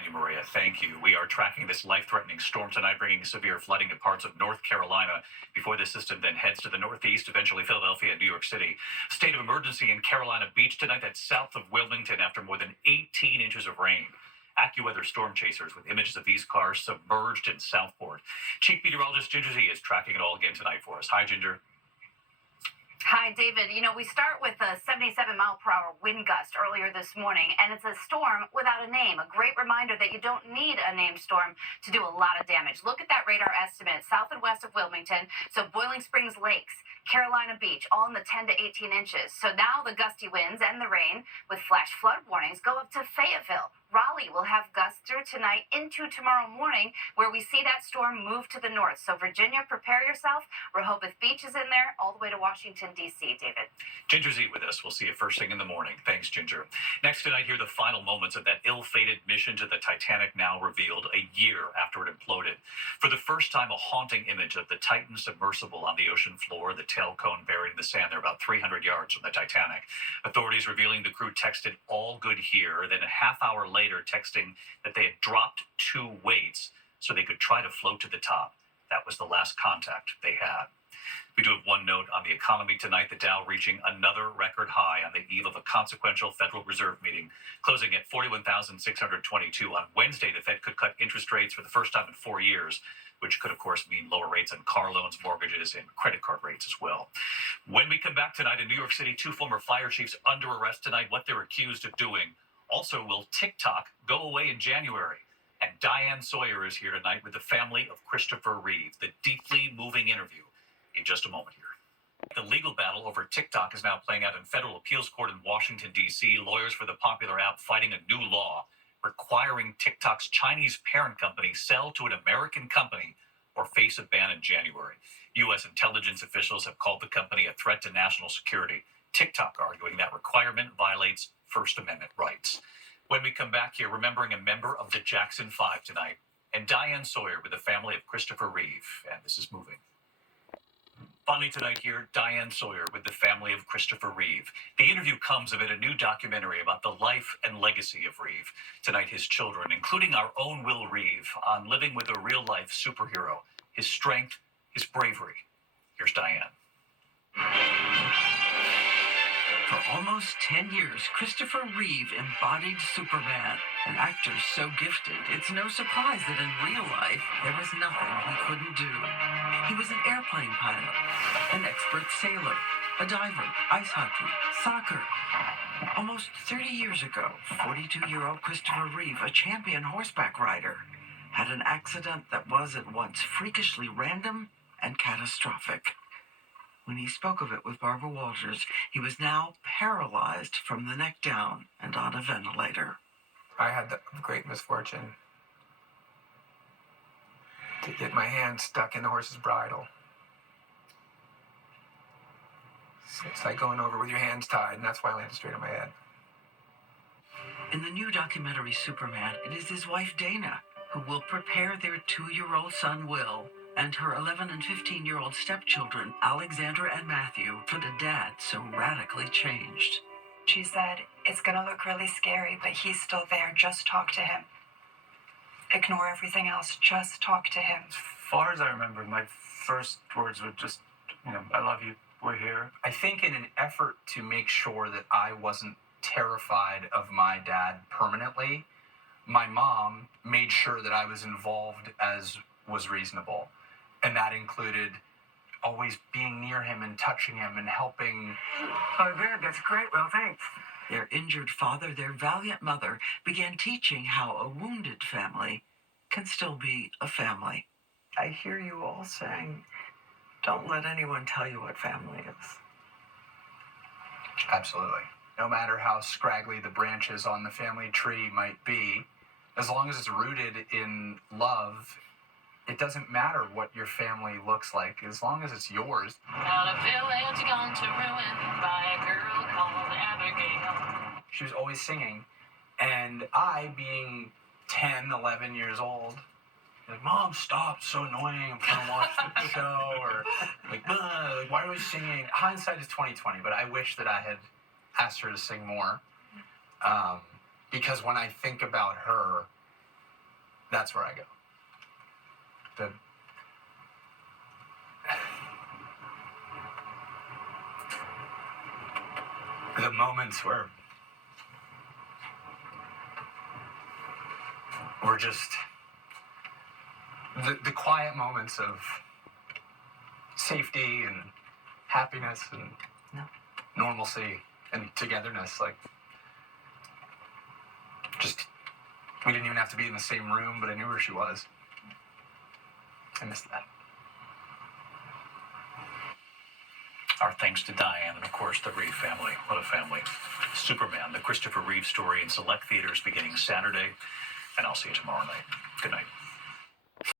remind you, Maria. Thank you. We are tracking this life-threatening storm tonight, bringing severe flooding in parts of North Carolina before the system then heads to the northeast, eventually Philadelphia and New York City. State of emergency in Carolina Beach tonight. That's south of Wilmington after more than 18 inches of rain. AccuWeather storm chasers with images of these cars submerged in Southport. Chief Meteorologist Ginger Z is tracking it all again tonight for us. Hi, Ginger. Hi, David. We start with a 77-mile-per-hour wind gust earlier this morning, and it's a storm without a name. A great reminder that you don't need a named storm to do a lot of damage. Look at that radar estimate, south and west of Wilmington, so Boiling Springs Lakes, Carolina Beach, all in the 10 to 18 inches. So now the gusty winds and the rain with flash flood warnings go up to Fayetteville. Raleigh will have gusts through tonight into tomorrow morning, where we see that storm move to the north. So Virginia, prepare yourself. Rehoboth Beach is in there, all the way to Washington, D.C., David. Ginger Z with us. We'll see you first thing in the morning. Thanks, Ginger. Next tonight, hear the final moments of that ill-fated mission to the Titanic, now revealed a year after it imploded. For the first time, a haunting image of the Titan submersible on the ocean floor, the tail cone buried in the sand. They're about 300 yards from the Titanic. Authorities revealing the crew texted all good here, then a half hour later texting that they had dropped 2 weights so they could try to float to the top. That was the last contact they had. We do have one note on the economy tonight, the Dow reaching another record high on the eve of a consequential Federal Reserve meeting, closing at 41,622. On Wednesday, the Fed could cut interest rates for the first time in 4 years, which could, of course, mean lower rates on car loans, mortgages, and credit card rates as well. When we come back tonight in New York City, 2 former fire chiefs under arrest tonight, what they're accused of doing. Also, will TikTok go away in January? And Diane Sawyer is here tonight with the family of Christopher Reeve, the deeply moving interview in just a moment here. The legal battle over TikTok is now playing out in federal appeals court in Washington, D.C. Lawyers for the popular app fighting a new law requiring TikTok's Chinese parent company sell to an American company or face a ban in January. U.S. intelligence officials have called the company a threat to national security. TikTok arguing that requirement violates First Amendment rights. When we come back here, remembering a member of the Jackson 5 tonight, and Diane Sawyer with the family of Christopher Reeve, and this is moving. Finally tonight here, Diane Sawyer with the family of Christopher Reeve. The interview comes amid a new documentary about the life and legacy of Reeve. Tonight, his children, including our own Will Reeve, on living with a real-life superhero, his strength, his bravery. Here's Diane. For almost 10 years, Christopher Reeve embodied Superman, an actor so gifted, it's no surprise that in real life, there was nothing he couldn't do. He was an airplane pilot, an expert sailor, a diver, ice hockey, soccer. Almost 30 years ago, 42-year-old Christopher Reeve, a champion horseback rider, had an accident that was at once freakishly random and catastrophic. When he spoke of it with Barbara Walters, he was now paralyzed from the neck down and on a ventilator. I had the great misfortune to get my hand stuck in the horse's bridle. So it's like going over with your hands tied, and that's why I landed straight on my head. In the new documentary Superman, it is his wife Dana who will prepare their 2-year-old son Will and her 11 and 15-year-old stepchildren, Alexandra and Matthew, for the dad so radically changed. She said, it's going to look really scary, but he's still there. Just talk to him. Ignore everything else. Just talk to him. As far as I remember, my first words were just, I love you. We're here. I think in an effort to make sure that I wasn't terrified of my dad permanently, my mom made sure that I was involved as was reasonable. And that included always being near him and touching him and helping. Oh, good. That's great. Well, thanks. Their injured father, their valiant mother, began teaching how a wounded family can still be a family. I hear you all saying, don't let anyone tell you what family is. Absolutely. No matter how scraggly the branches on the family tree might be, as long as it's rooted in love, it doesn't matter what your family looks like, as long as it's yours. Out of village gone to ruin by a girl called Abigail. She was always singing, and I, being 10, 11 years old, like, Mom, stop, it's so annoying, I'm trying to watch the show, or like, why are we singing? Hindsight is 20/20, but I wish that I had asked her to sing more, because when I think about her, that's where I go. The moments where we're just the quiet moments of safety and happiness and normalcy and togetherness, like just we didn't even have to be in the same room, but I knew where she was. I missed that. Our thanks to Diane and, of course, the Reeve family. What a family. Superman, the Christopher Reeve story in select theaters beginning Saturday. And I'll see you tomorrow night. Good night.